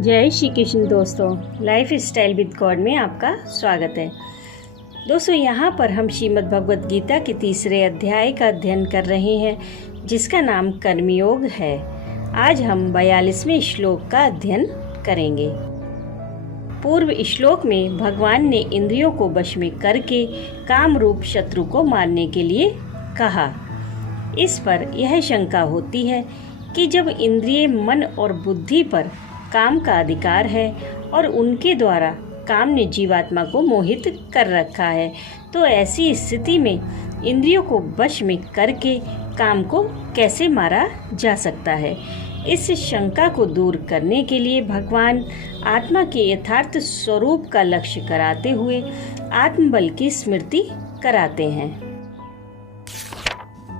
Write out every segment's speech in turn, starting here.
जय श्री कृष्ण दोस्तों, life style with God में आपका स्वागत है। दोस्तों, यहाँ पर हम श्रीमद् भगवत गीता के तीसरे अध्याय का अध्ययन कर रहे हैं, जिसका नाम कर्मयोग है। आज हम 42वें श्लोक का अध्ययन करेंगे। पूर्व श्लोक में भगवान ने इंद्रियों को वश में करके काम रूप शत्रु को मारने के लिए कहा। इस पर यह शंका होती है कि जब इंद्रिय मन और बुद्धि पर काम का अधिकार है और उनके द्वारा काम ने जीवात्मा को मोहित कर रखा है, तो ऐसी स्थिति में इंद्रियों को वश में करके काम को कैसे मारा जा सकता है। इस शंका को दूर करने के लिए भगवान आत्मा के यथार्थ स्वरूप का लक्ष्य कराते हुए आत्मबल की स्मृति कराते हैं।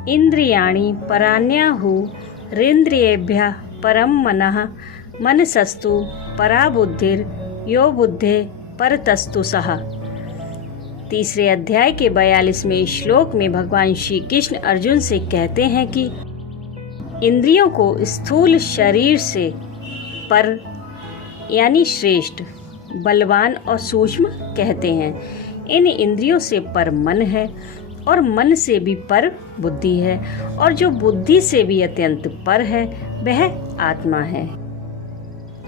इंद्रियाणि पराण्याहुरेन्द्रियेभ्यः परम मनः मनसस्तु परा बुद्धिर यो बुद्धे परतस्तु सः। तीसरे अध्याय के 42वें श्लोक में भगवान श्री कृष्ण अर्जुन से कहते हैं कि इंद्रियों को स्थूल शरीर से पर यानी श्रेष्ठ, बलवान और सूक्ष्म कहते हैं। इन इंद्रियों से पर मन है और मन से भी पर बुद्धि है, और जो बुद्धि से भी अत्यंत पर है वह आत्मा है।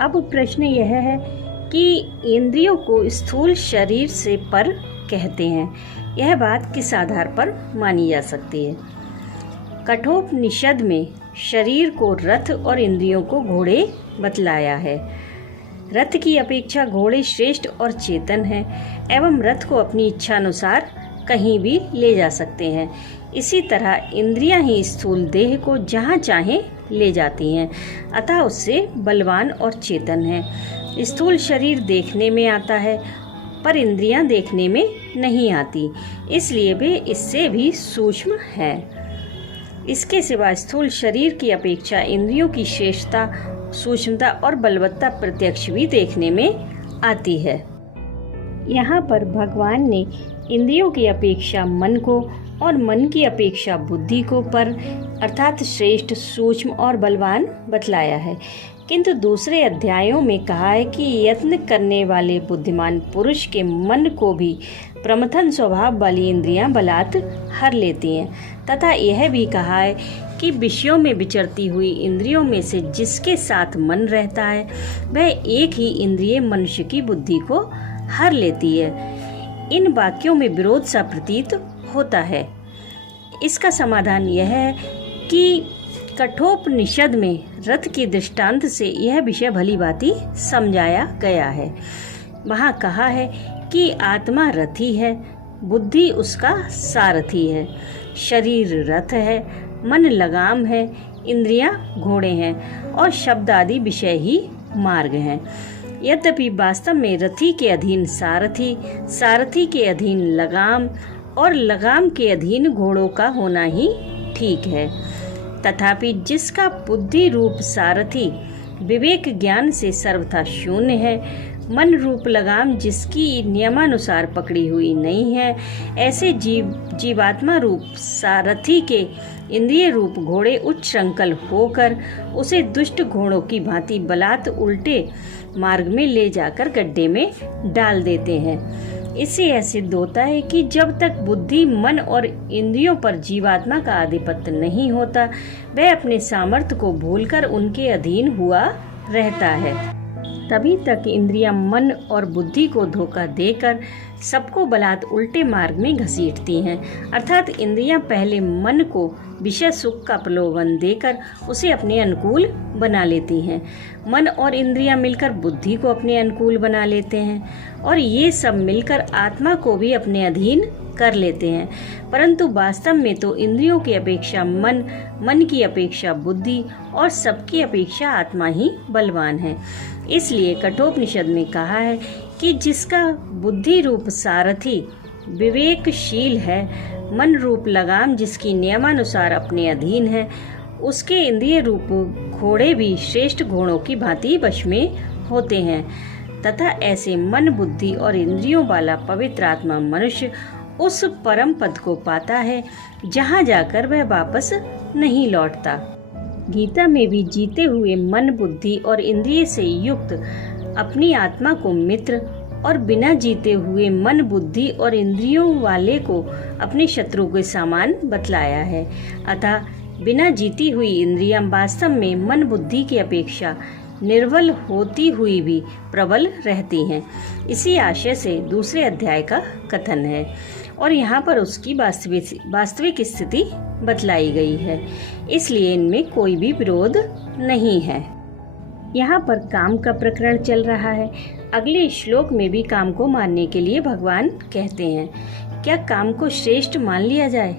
अब प्रश्न यह है कि इंद्रियों को स्थूल शरीर से पर कहते हैं। यह बात किस आधार पर मानी जा सकती है? कठोपनिषद में शरीर को रथ और इंद्रियों को घोड़े बतलाया है। रथ की अपेक्षा घोड़े श्रेष्ठ और चेतन हैं एवं रथ को अपनी इच्छा अनुसार कहीं भी ले जा सकते हैं। इसी तरह इंद्रियां ही स्थूल देह को जहां चाहे ले जाती हैं, अतः उससे बलवान और चेतन है। स्थूल शरीर देखने में आता है पर इंद्रियां देखने में नहीं आती, इसलिए वे इससे भी सूक्ष्म है। इसके सिवा स्थूल शरीर की अपेक्षा इंद्रियों की श्रेष्ठता, सूक्ष्मता और बलवत्ता प्रत्यक्ष भी देखने में आती है। यहाँ पर भगवान ने इंद्रियों की अपेक्षा मन को और मन की अपेक्षा बुद्धि को पर अर्थात श्रेष्ठ, सूक्ष्म और बलवान बतलाया है। किंतु दूसरे अध्यायों में कहा है कि यत्न करने वाले बुद्धिमान पुरुष के मन को भी प्रमथन स्वभाव वाली इंद्रियां बलात् हर लेती हैं, तथा यह भी कहा है कि विषयों में विचरती हुई इंद्रियों में से जिसके साथ मन रहता है वह एक ही इंद्रिय मनुष्य की बुद्धि को हर लेती है। इन वाक्यों में विरोध सा प्रतीत होता है। इसका समाधान यह है कि कठोपनिषद में रथ के दृष्टांत से यह विषय भली भांति समझाया गया है। वहाँ कहा है कि आत्मा रथी है, बुद्धि उसका सारथी है, शरीर रथ है, मन लगाम है, इंद्रियां घोड़े हैं और शब्द आदि विषय ही मार्ग हैं। यद्यपि वास्तव में रथी के अधीन सारथी, सारथी के अधीन लगाम और लगाम के अधीन घोड़ों का होना ही ठीक है। तथापि जिसका बुद्धि रूप सारथी विवेक ज्ञान से सर्वथा शून्य है, मन रूप लगाम जिसकी नियमानुसार पकड़ी हुई नहीं है, ऐसे जीवात्मा रूप सारथी के इंद्रिय रूप घोड़े उच्च श्रृंखल होकर उसे दुष्ट घोड़ों की भांति बलात् उल्टे मार्ग में ले जाकर गड्ढे में डाल देते हैं। इससे यह सिद्ध होता है कि जब तक बुद्धि, मन और इंद्रियों पर जीवात्मा का आधिपत्य नहीं होता, वह अपने सामर्थ्य को भूलकर उनके अधीन हुआ रहता है। तभी तक इंद्रियां मन और बुद्धि को धोखा देकर सबको बलात् उल्टे मार्ग में घसीटती हैं। अर्थात इंद्रियां पहले मन को विषय सुख का प्रलोभन देकर उसे अपने अनुकूल बना लेती हैं। मन और इंद्रियां मिलकर बुद्धि को अपने अनुकूल बना लेते हैं और ये सब मिलकर आत्मा को भी अपने अधीन कर लेते हैं। परंतु वास्तव में तो इंद्रियों की अपेक्षा मन, मन की अपेक्षा बुद्धि और सबकी अपेक्षा आत्मा ही बलवान है। इसलिए कठोपनिषद में कहा है कि जिसका बुद्धि रूप सारथी विवेकशील है, मन रूप लगाम जिसकी नियमानुसार अपने अधीन है, उसके इंद्रिय रूप घोड़े भी श्रेष्ठ घोड़ों की भांति वश में होते हैं। तथा ऐसे मन, बुद्धि और इंद्रियों वाला पवित्र आत्मा मनुष्य उस परम पद को पाता है जहाँ जाकर वह वापस नहीं लौटता। गीता में भी जीते हुए मन, बुद्धि और इंद्रिय से युक्त अपनी आत्मा को मित्र और बिना जीते हुए मन, बुद्धि और इंद्रियों वाले को अपने शत्रु के समान बतलाया है। अतः बिना जीती हुई इंद्रियां वास्तव में मन, बुद्धि की अपेक्षा निर्बल होती हुई भी प्रबल रहती हैं। इसी आशय से दूसरे अध्याय का कथन है और यहाँ पर उसकी वास्तविक स्थिति बतलाई गई है, इसलिए इनमें कोई भी विरोध नहीं है। यहाँ पर काम का प्रकरण चल रहा है। अगले श्लोक में भी काम को मानने के लिए भगवान कहते हैं, क्या काम को श्रेष्ठ मान लिया जाए?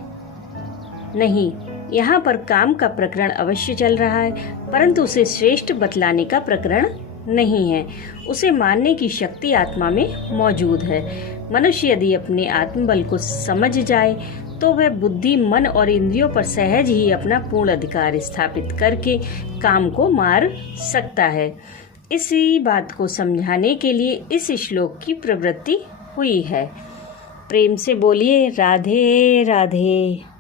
नहीं, यहाँ पर काम का प्रकरण अवश्य चल रहा है, परंतु उसे श्रेष्ठ बतलाने का प्रकरण नहीं है। उसे मानने की शक्ति आत्मा में मौजूद है। मनुष्य यदि अपने आत्मबल को समझ जाए तो वह बुद्धि, मन और इंद्रियों पर सहज ही अपना पूर्ण अधिकार स्थापित करके काम को मार सकता है। इसी बात को समझाने के लिए इस श्लोक की प्रवृत्ति हुई है। प्रेम से बोलिए राधे राधे।